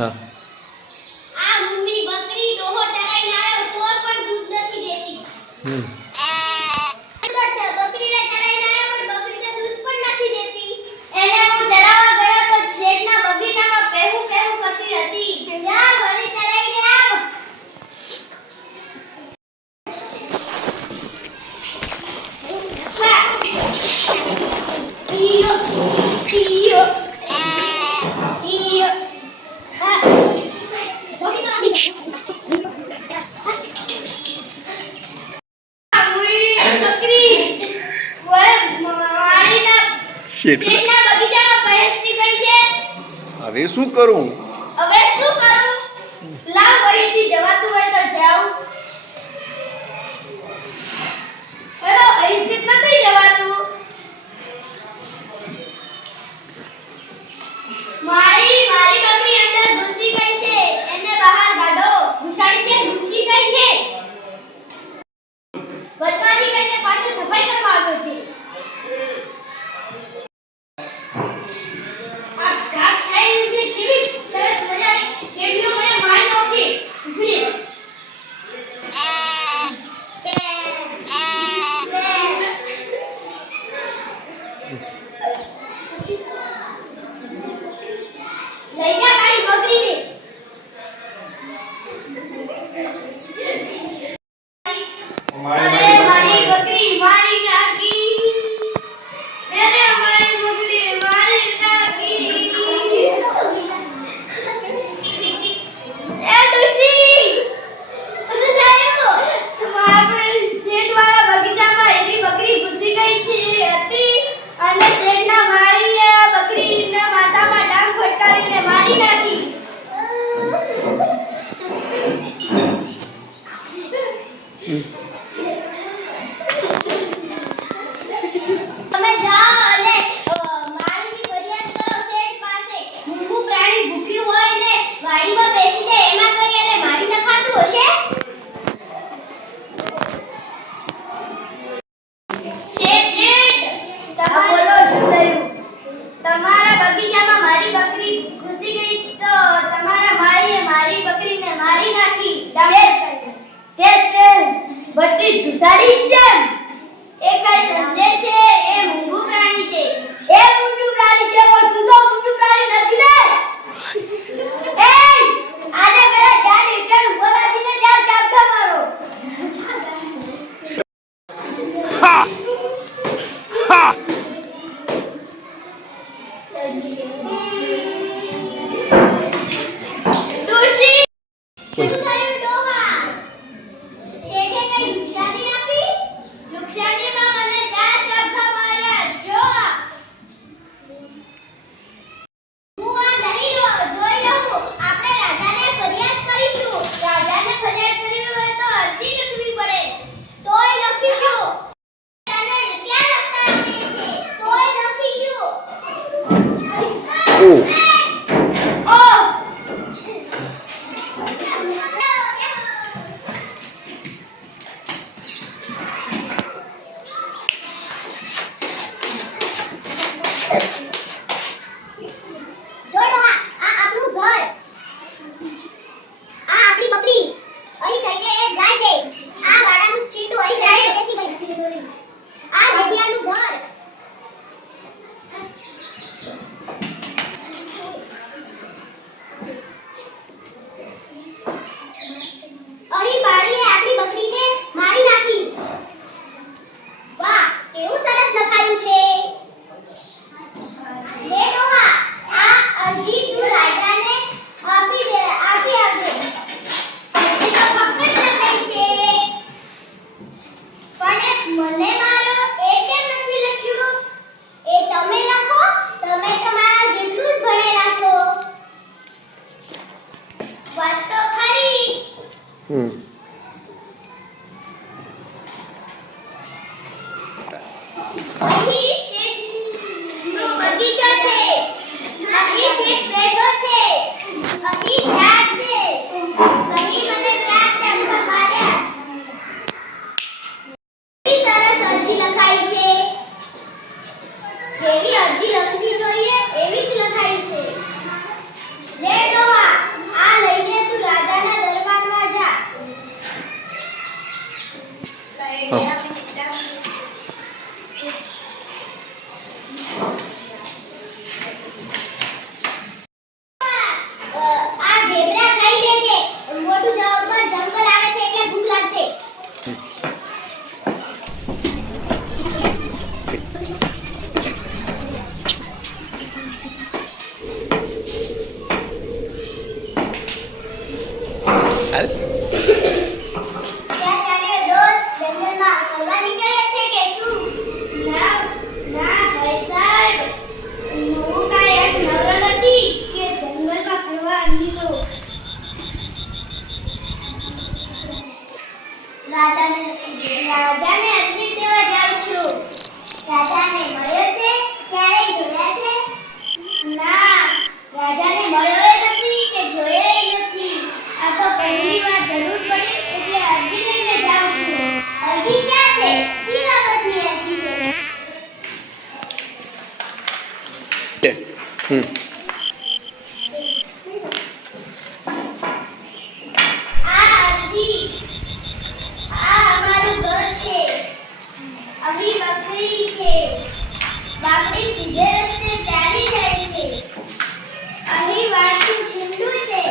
હા આ મૂવી બકરી ડોહો ચરાઈને આવ્યો તો પણ દૂધ નથી દેતી. બકરીને ચરાઈને આવ્યો પણ બકરી તો દૂધ પણ નથી દેતી. એને હું ચરાવવા ગયો તો શેઠના બગીચામાં પહેવું પહેવું કરતી હતી. જા ભલે ચરાઈને આવ. ઈયો ઈયો ઈયો હવે શું કરું? હવે શું કરું? લાવ અહીંથી જવાતું હોય તો જાવ. હેલો અહીંથી નથી જવાતું. મારી બકરી અંદર ઘૂસી ગઈ છે. એને બહાર કાઢો. ઘૂસાડી છે, ઘૂસી ગઈ છે. બચવાથી કઈને પાછો સફાઈ કરવા આવ્યો છે. આ ઘાસ ખાઈ રહ્યું છે. કેવી સરસ મજાની શેરડીઓ મને મારી નાખશે. ઊભી રહે. લઈ જા મારી બકરીને. અરે મારી બકરી મારી નાખી. અરે મારી બકરી મારી નાખી. એ દુશી શું થયું? આપણે શેઠવાળા બગીચામાં એની બકરી ઘૂસી ગઈ હતી અને શેઠના માળીએ બકરીના માથામાં ડાંગ ફટકારીને મારી નાખી. તમે જાઓ અને માળીની ફરિયાદ કરો શેઠ પાસે. મૂંગું પ્રાણી ભૂખ્યું હોય ને વાડીમાં બેસી જાય એમાં કઈ એને મારી નખાતું હશે? શેઠ તમારા બગીચામાં મારી બકરી ઘૂસી ગઈ તો તમારા માળીએ મારી બકરીને મારી નાખી. બત્તી ઘુસાડી છે. એ કઈ સમજે છે? એ મૂંગું પ્રાણી છે. એ મૂંગું પ્રાણી છે પણ તું તો મૂંગું પ્રાણી નથી ને. એ આને પેલા જાન એટલે ઉભો રાખીને જાન ચાપકા મારો. હા હા તુલસી શું થયું ડોહા? શેઠે કઈ નુકસાની આપી? નુકસાનીમાં મને ચાર ચાપકા માર્યા. જો હું આ નહીં જોઈ રહું. આપણે રાજાને ફરિયાદ કરીશું. રાજાને ફરિયાદ કરવી હોય તો અરજી લખવી પડે. તોય લખીશું. તને ક્યાં લખતા આવડે છે? તોય લખીશું. ઓ જોડો આ આપણું ઘર. આ આપણી બકરી. અહીં થઈને એ જાય છે. આ વાડાનું ચીટું અહીં જાય બેસી ગઈ. આ જેઠિયાનું ઘર. અહીં બાળીએ આપણી બકરીને મારી નાખી. વાહ કેવું સરસ લખાયું છે. લે ડોહા આ અરજી તું રાજાને આપી આવજે. એ તો ફક્ત જ લખાઈ છે પણ મને મારો એ કેમ નથી લખ્યું? એ તમે લખો. તમે તમારા જેટલું જ ભણેલા છો. વાત તો ખરી. અહીં શેઠનો બગીચો છે. અહીં શેઠ બેઠો છે. અહીં ઝાડ છે. અહીં મને ચાર ચાપકા માર્યા. કેટલી સરસ અરજી લખાઈ છે. જેવી અરજી લખવી જોઈએ એવી જ લખાઈ છે. લે ડોહા આ ઢેબરા ખાઈ લેજે. મોટું જબર જંગલ આવે છે એટલે ભૂખ લાગશે. હાલ ક્યાં ચાલે દોસ્ત? જંગલમાં ફરવા નીકળ્યા છે કે શું? ના ના ભાઈ સાહેબ, હું કાંઈ આજ નવરો નથી કે જંગલમાં ફરવા નીકળો. રાજાને અરજી દેવા જાઉં છું. રાજાને મળ્યો છે? ક્યારેય જોયા છે? ના, રાજાને મળ્યો નથી કે જોયા નથી. આ તો પહેલી વાર જરૂર પડી એટલે અરજી લઈને જાઉં છું. અરજી ક્યાં છે? શી બાબતની અરજી છે? આ અરજી, આ અમારું ઘર છે. અહીં બકરી છે. બાકડી સીધે રસ્તે ચાલી જાય છે. અહીં વાળતું છીંડું છે.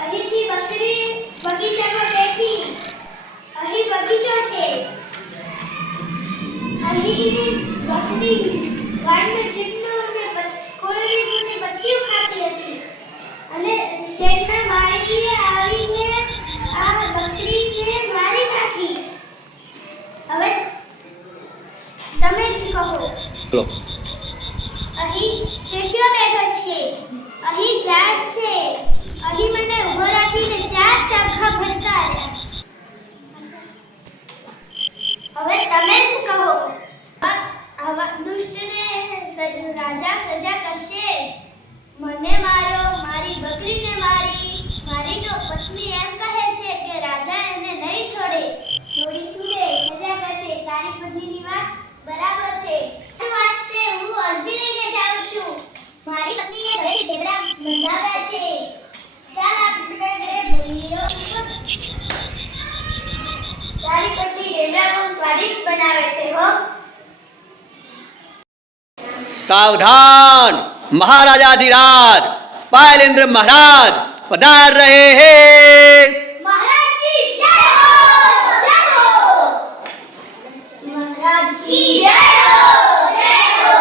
અહીંથી બકરી બગીચામાં બેઠી. અહીં બગીચો છે. અહીં બકરી વાળનું છીંડું અને કોળીની બત્તીઓ ખાતી હતી. અને શેઠના માળીએ આવીને આ બકરીને મારી નાખી. હવે તમે જ કહો. લો અહીં શેઠિયો બેઠો છે. અહીં ઝાડ છે. અહીં મને ઊભો રાખીને 4 ચાખા ભરકાર્યા. હવે તમે જ કહો. આવા દુષ્ટને રાજા સજા કરશે. મને માર્યો, મારી બકરીને મારી. મારી તો પત્ની એમ કહે છે કે રાજા એને નહીં છોડે. છોડીશું રે, સજા કરશે. તારી પત્નીની વાત બરાબર છે. આ વાસ્તે હું અરજી લઈને જાઉં છું. મારી પત્નીએ ઘરે ઢેબરા બંધાવ્યા છે. ચાલ આપણે જઈએ. તારી પત્ની ઢેબરા બહુ સ્વાદિષ્ટ બનાવે છે હો. सावधान, महाराजाधिराज पायलेंद्र महाराज पधार रहे हैं। महाराज की जय हो, जय हो। महाराज की जय हो, जय हो।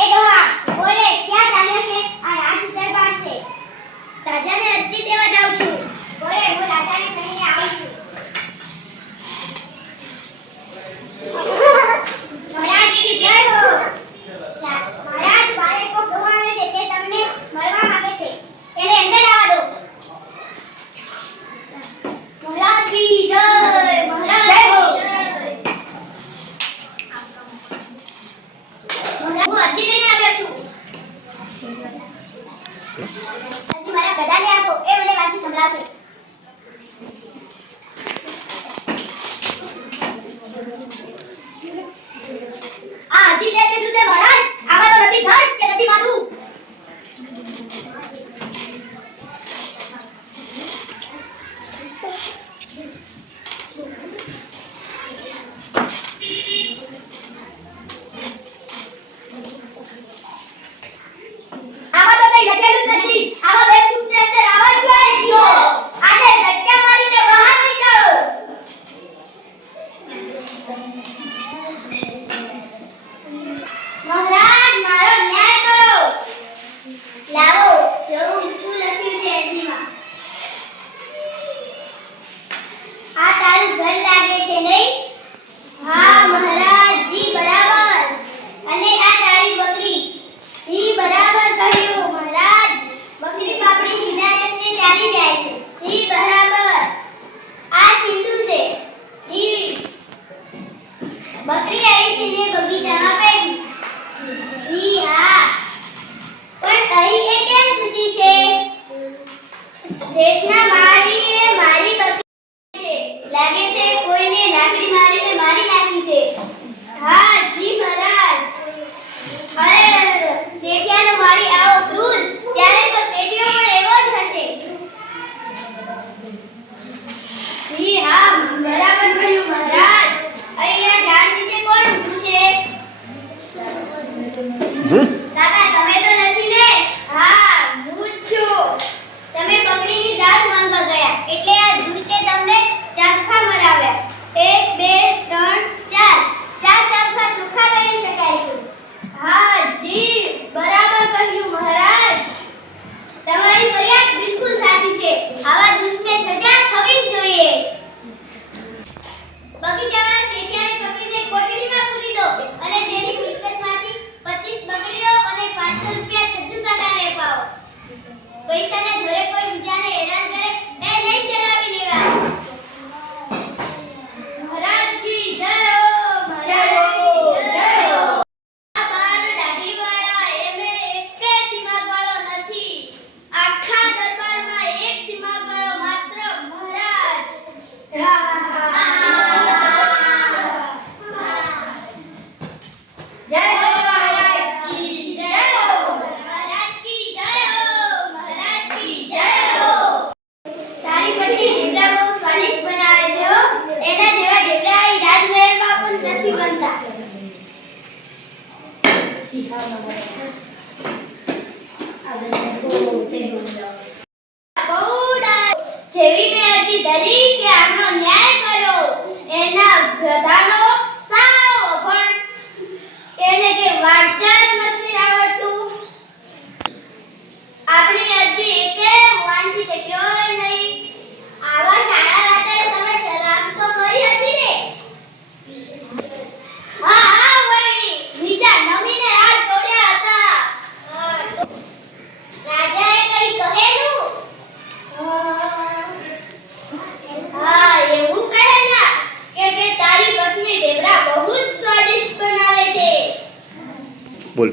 એ ડોહા, બોલે ક્યાં ચાલે છે? આ રાજ દરબાર છે. રાજાને અરજી દેવા જાઉં છું. બોલે હું રાજાને કહીને આવું છું. મહારાજ કી જય હો. મહારાજ મારે કોઈ ડોહાને છે તે તમને મળવા માંગે છે. એને અંદર આવવા દો. મહારાજ કી જય, મહારાજ કી જય. હું અરજી લઈને આવ્યો છું. અરજી મારા પ્રધાને આપો. એ મને વાંચી સંભળાવશે. આ અરજી છે તે શું છે મહારાજ? આમાં તો નથી ધડ કે નથી માથું. આમાં તો કઈ લખેલું જ નથી. આવા બેકૂફની અંદર આવા જ ક્યાં ગયો? આને ધક્કા મારીને બહાર નીકાળો. મહારાજ મારો ન્યાય કરો. લાવો જોઉં શું લખ્યું છે અરજીમાં. આ તારું ઘર લાગે છે નહીં? હા મહારાજ જી બરાબર. અને આ તારી બકરી જી બરાબર કહ્યું મહારાજ. બકરી કાકા તમે તો નથી ને? હા હું જ છું. તમે બકરીની દાઢ માંગવા ગયા એટલે આ દુષ્ટે તમને ચાખા મરાવ્યા. 1 2 3 4 ચાખા ચોખ્ખા કરી શકાય છે. હા જી બરાબર કહ્યું મહારાજ. તમારી ફરિયાદ બિલકુલ સાચી છે. આવા દુષ્ટને સજા થવી જ જોઈએ. બગીચામાં શેઠિયાને પકડીને કોટડીમાં પૂરી દો અને તેની મિલકતમાંથી 25 બકરીઓ અને 500 રૂપિયા છજ્જુ કાકાને અપાવો. પૈસાના જોરે કોઈ બીજાને હેરાન કરે એ નહીં ચલાવી લેવા. મહારાજજી જય હો, મહારાજજી જય હો. આ બાર દાઢીવાળા એમે એકે દિમાગવાળો નથી. આખા દરબારમાં એક દિમાગવાળો માત્ર મહારાજ. જય હો મહારાજજી જય હો, મહારાજજી જય હો, મહારાજજી જય હો. તારી પટ્ટી ઢેબરા બહુ સ્વાદિષ્ટ બનાવે છે હો. એના જેવા ઢેબરા અહીં રાજમહેલમાં પણ નથી બનતા. જેવી મેં અરજી ધરી કે આમનો ન્યાય કરો, એના પ્રધાનો સાવ અભણ. એને કે વાંચતા જ નથી આવડતું. આપણી અરજી એકે વાંચી શક્યો નહીં. આવા શાળા રાજાને તમે સલામ તો કરી હતી ને? હા હા વળી નીચા નમીને હાથ જોડ્યા હતા. રાજાએ કઈ કહેલું? હા એવું કહેલા કે તારી પત્ની ઢેબરા બહુ જ સ્વાદિષ્ટ બનાવે છે. બોલ.